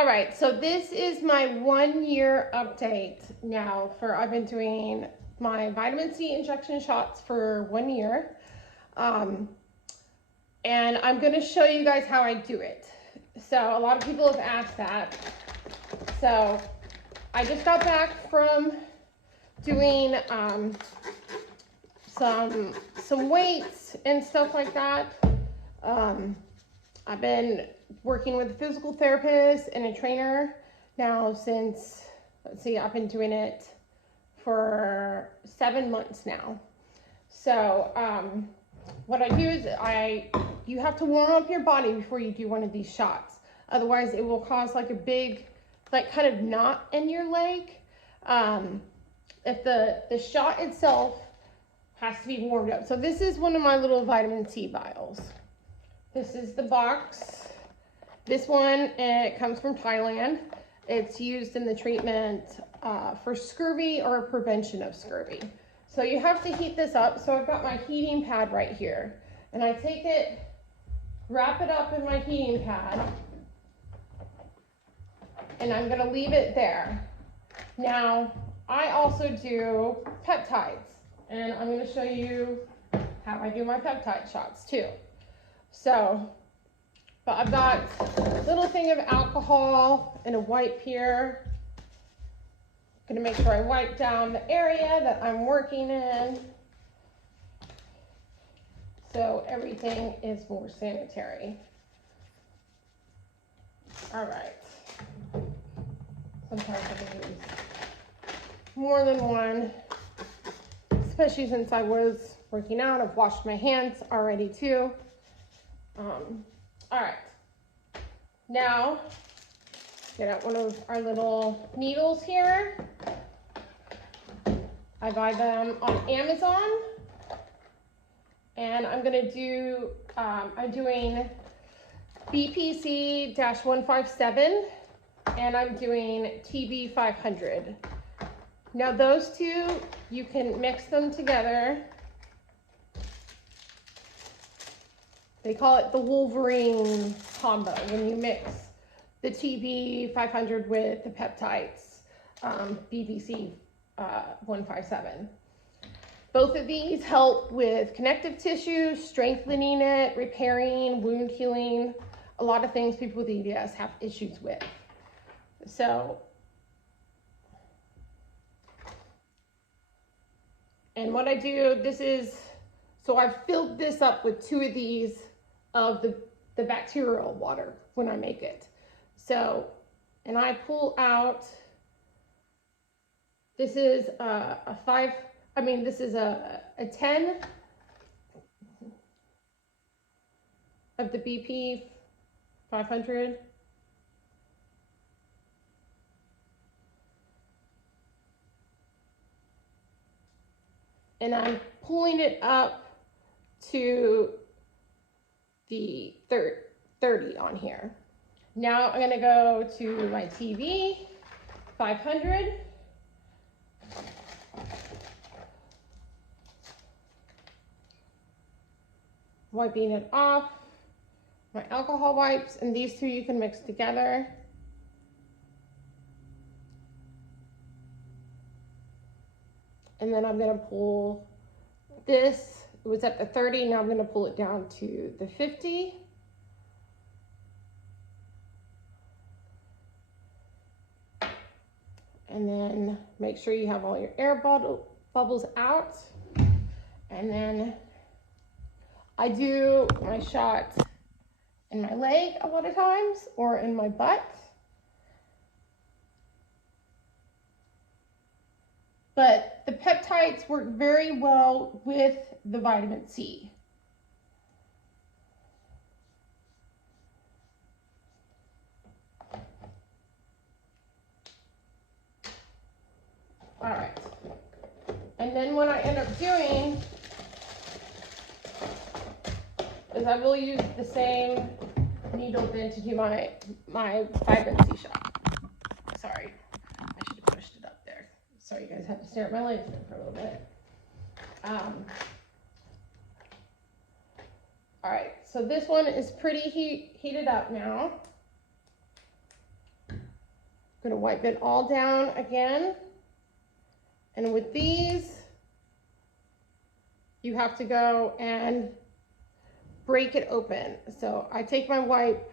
All right, so this is my 1 year update now for I've been doing my vitamin C injection shots for 1 year. And I'm gonna show you guys how I do it. So a lot of people have asked that. So I just got back from doing some weights and stuff like that. I've been working with a physical therapist and a trainer now since, let's see, I've been doing it for 7 months now. So what I do is you have to warm up your body before you do one of these shots. Otherwise it will cause like a big, like kind of knot in your leg. If the shot itself has to be warmed up. So this is one of my little vitamin C vials. This is the box. This one, it comes from Thailand. It's used in the treatment for scurvy or prevention of scurvy. So you have to heat this up. So I've got my heating pad right here. And I take it, wrap it up in my heating pad, and I'm gonna leave it there. Now, I also do peptides, and I'm gonna show you how I do my peptide shots too. So, but I've got a little thing of alcohol and a wipe here. I'm gonna make sure I wipe down the area that I'm working in, so everything is more sanitary. All right. Sometimes I can use more than one, especially since I was working out. I've washed my hands already too. All right. Now, get out one of our little needles here. I buy them on Amazon. And I'm gonna do, I'm doing BPC-157 and I'm doing TB-500. Now those two, you can mix them together. They call it the Wolverine combo when you mix the TB-500 with the peptides, BPC-157. Both of these help with connective tissue, strengthening it, repairing, wound healing, a lot of things people with EDS have issues with. So, and what I do, so I've filled this up with 2 of these of the bacterial water when I make it. So, and I pull out, this is this is a 10 of the BP-500. And I'm pulling it up to the 30 on here. Now I'm gonna go to my TB-500. Wiping it off, my alcohol wipes, and these 2 you can mix together. And then I'm gonna pull this, it was at the 30, now I'm gonna pull it down to the 50. And then make sure you have all your air bubbles out. And then I do my shot in my leg a lot of times or in my butt. But the peptides work very well with the vitamin C. All right. And then what I end up doing is I will use the same needle then to do my vitamin C shot. Sorry, I should have pushed it up there. Sorry, you guys have to stare at my legs for a little bit. All right, so this one is pretty heated up now. I'm gonna wipe it all down again. And with these, you have to go and break it open. So I take my wipe,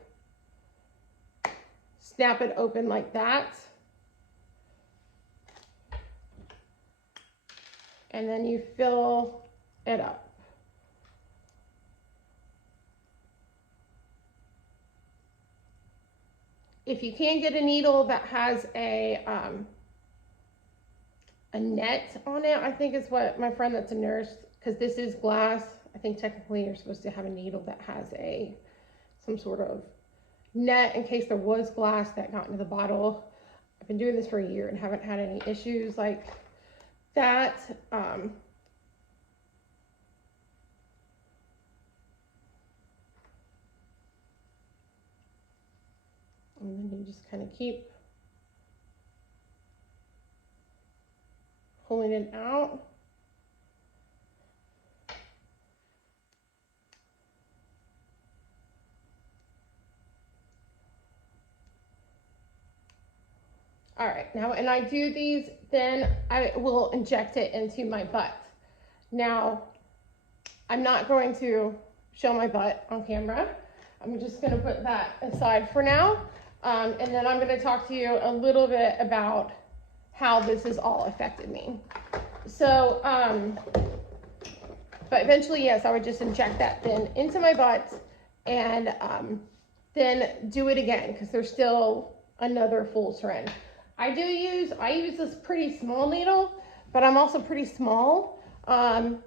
snap it open like that. And then you fill it up. If you can't get a needle that has a net on it, I think is what my friend that's a nurse, because this is glass, I think technically you're supposed to have a needle that has some sort of net in case there was glass that got into the bottle. I've been doing this for a year and haven't had any issues like that. And then you just kind of keep pulling it out. All right, now, and I do these, then I will inject it into my butt. Now, I'm not going to show my butt on camera. I'm just gonna put that aside for now. And then I'm gonna talk to you a little bit about how this has all affected me. So, but eventually, yes, I would just inject that then into my butt and then do it again because there's still another full syringe. I use this pretty small needle, but I'm also pretty small. You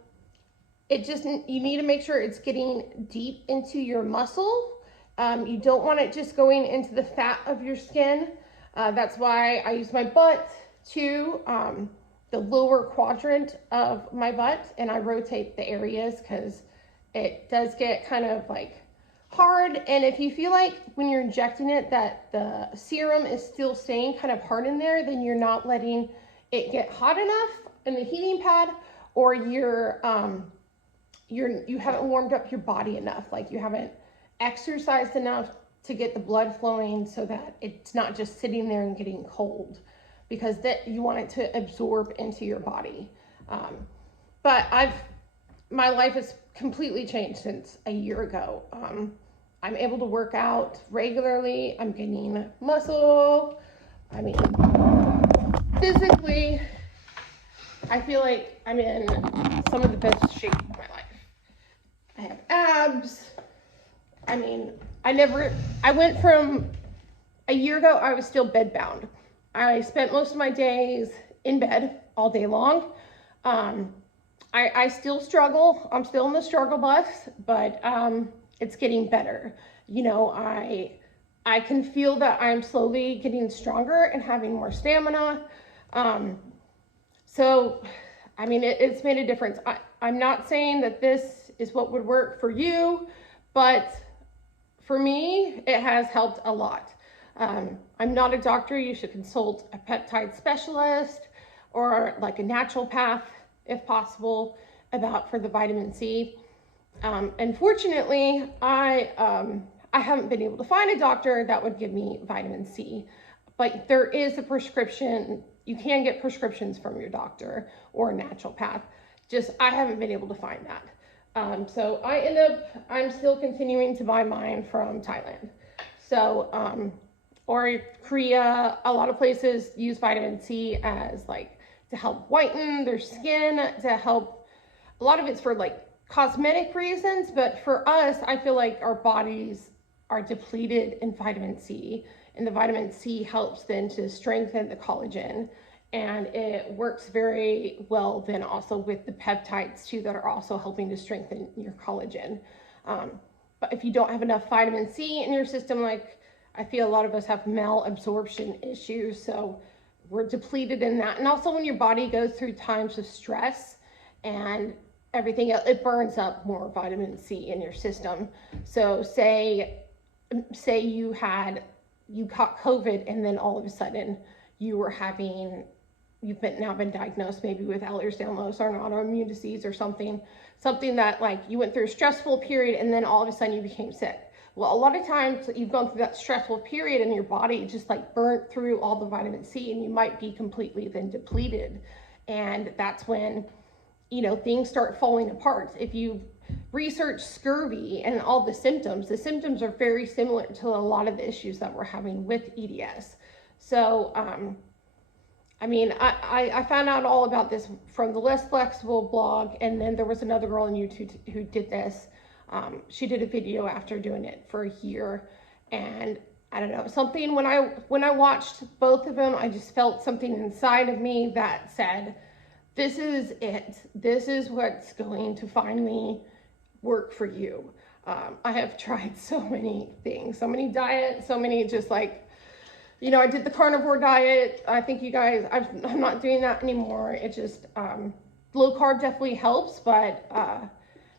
need to make sure it's getting deep into your muscle. You don't want it just going into the fat of your skin. That's why I use my butt to the lower quadrant of my butt, and I rotate the areas because it does get kind of like hard. And if you feel like when you're injecting it that the serum is still staying kind of hard in there, then you're not letting it get hot enough in the heating pad, or you haven't warmed up your body enough, like you haven't exercised enough to get the blood flowing so that it's not just sitting there and getting cold, because that you want it to absorb into your body. But my life has completely changed since a year ago. I'm able to work out regularly. I'm gaining muscle. I mean, physically, I feel like I'm in some of the best shape of my life. I have abs. I mean, I went from a year ago, I was still bedbound. I spent most of my days in bed all day long. I still struggle. I'm still in the struggle bus, but it's getting better. You know, I can feel that I'm slowly getting stronger and having more stamina. So, I mean, it's made a difference. I'm not saying that this is what would work for you, but for me, it has helped a lot. I'm not a doctor. You should consult a peptide specialist or like a naturopath, if possible, for the vitamin C. Unfortunately, I haven't been able to find a doctor that would give me vitamin C, but there is a prescription. You can get prescriptions from your doctor or a naturopath. I haven't been able to find that. So I'm still continuing to buy mine from Thailand. So, or Korea, a lot of places use vitamin C as like to help whiten their skin, to help, a lot of it's for like cosmetic reasons, but for us, I feel like our bodies are depleted in vitamin C, and the vitamin C helps then to strengthen the collagen, and it works very well then also with the peptides too that are also helping to strengthen your collagen. But if you don't have enough vitamin C in your system, like I feel a lot of us have malabsorption issues, so we're depleted in that. And also when your body goes through times of stress and everything else, it burns up more vitamin C in your system. So say you caught COVID and then all of a sudden you've now been diagnosed maybe with Ehlers-Danlos or an autoimmune disease or something that like you went through a stressful period and then all of a sudden you became sick. Well, a lot of times you've gone through that stressful period and your body just like burnt through all the vitamin C, and you might be completely then depleted. And that's when, you know, things start falling apart. If you research scurvy and all the symptoms are very similar to a lot of the issues that we're having with EDS. So, I mean, I found out all about this from the Less Flexible blog, and then there was another girl on YouTube who did this. She did a video after doing it for a year, and I don't know, something when I watched both of them, I just felt something inside of me that said, this is it. This is what's going to finally work for you. I have tried so many things, so many diets, so many just like, you know, I did the carnivore diet. I think you guys, I'm not doing that anymore. It just, low carb definitely helps, but,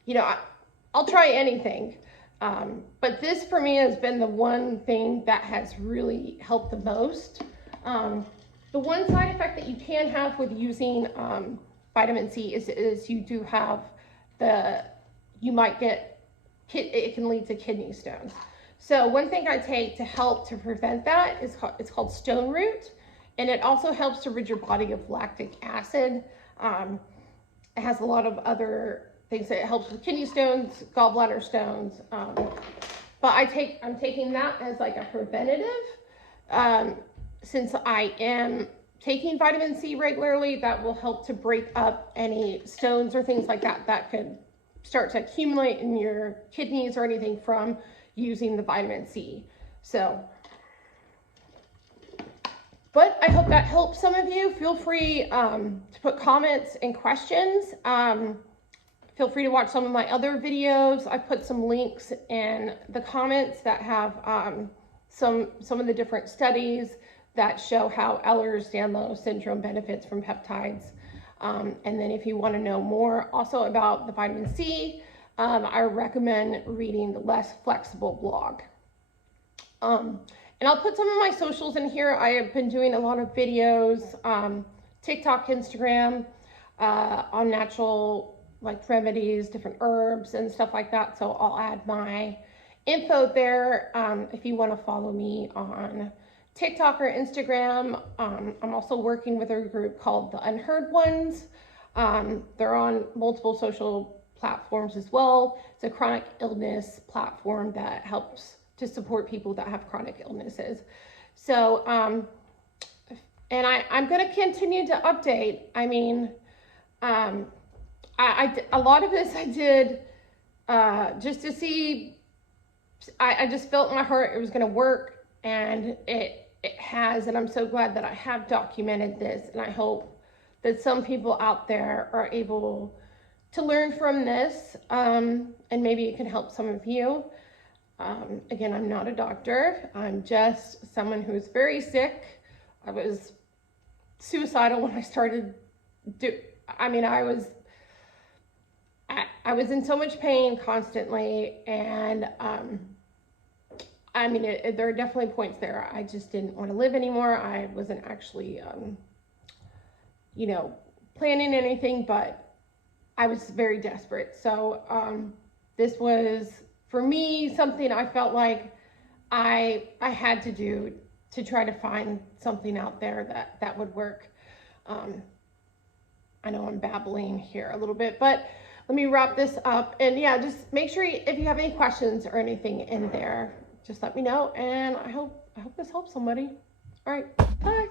you know, I'll try anything. But this for me has been the one thing that has really helped the most. The one side effect that you can have with using vitamin C is you do have you might get, it can lead to kidney stones. So one thing I take to help to prevent that is it's called stone root, and it also helps to rid your body of lactic acid. It has a lot of other things that it helps with kidney stones, gallbladder stones. But I'm taking that as like a preventative. Since I am taking vitamin C regularly, that will help to break up any stones or things like that that could start to accumulate in your kidneys or anything from using the vitamin C. So, but I hope that helps some of you. Feel free to put comments and questions. Feel free to watch some of my other videos. I put some links in the comments that have some of the different studies that show how Ehlers-Danlos syndrome benefits from peptides. And then if you want to know more also about the vitamin C, I recommend reading the Less Flexible blog. And I'll put some of my socials in here. I have been doing a lot of videos, TikTok, Instagram, on natural like remedies, different herbs and stuff like that. So I'll add my info there if you want to follow me on TikTok or Instagram. I'm also working with a group called The Unheard Ones. They're on multiple social platforms as well. It's a chronic illness platform that helps to support people that have chronic illnesses. So, and I'm going to continue to update. I mean, a lot of this I did just to see, I just felt in my heart it was going to work, and it has, and I'm so glad that I have documented this, and I hope that some people out there are able to learn from this, and maybe it can help some of you. Again, I'm not a doctor. I'm just someone who's very sick. I was suicidal when I started I was in so much pain constantly, and I mean, there are definitely points there I just didn't want to live anymore. I wasn't actually, you know, planning anything, but I was very desperate. So this was, for me, something I felt like I had to do to try to find something out there that would work. I know I'm babbling here a little bit, but let me wrap this up. And yeah, just make sure if you have any questions or anything in there, just let me know. And I hope this helps somebody. All right, bye.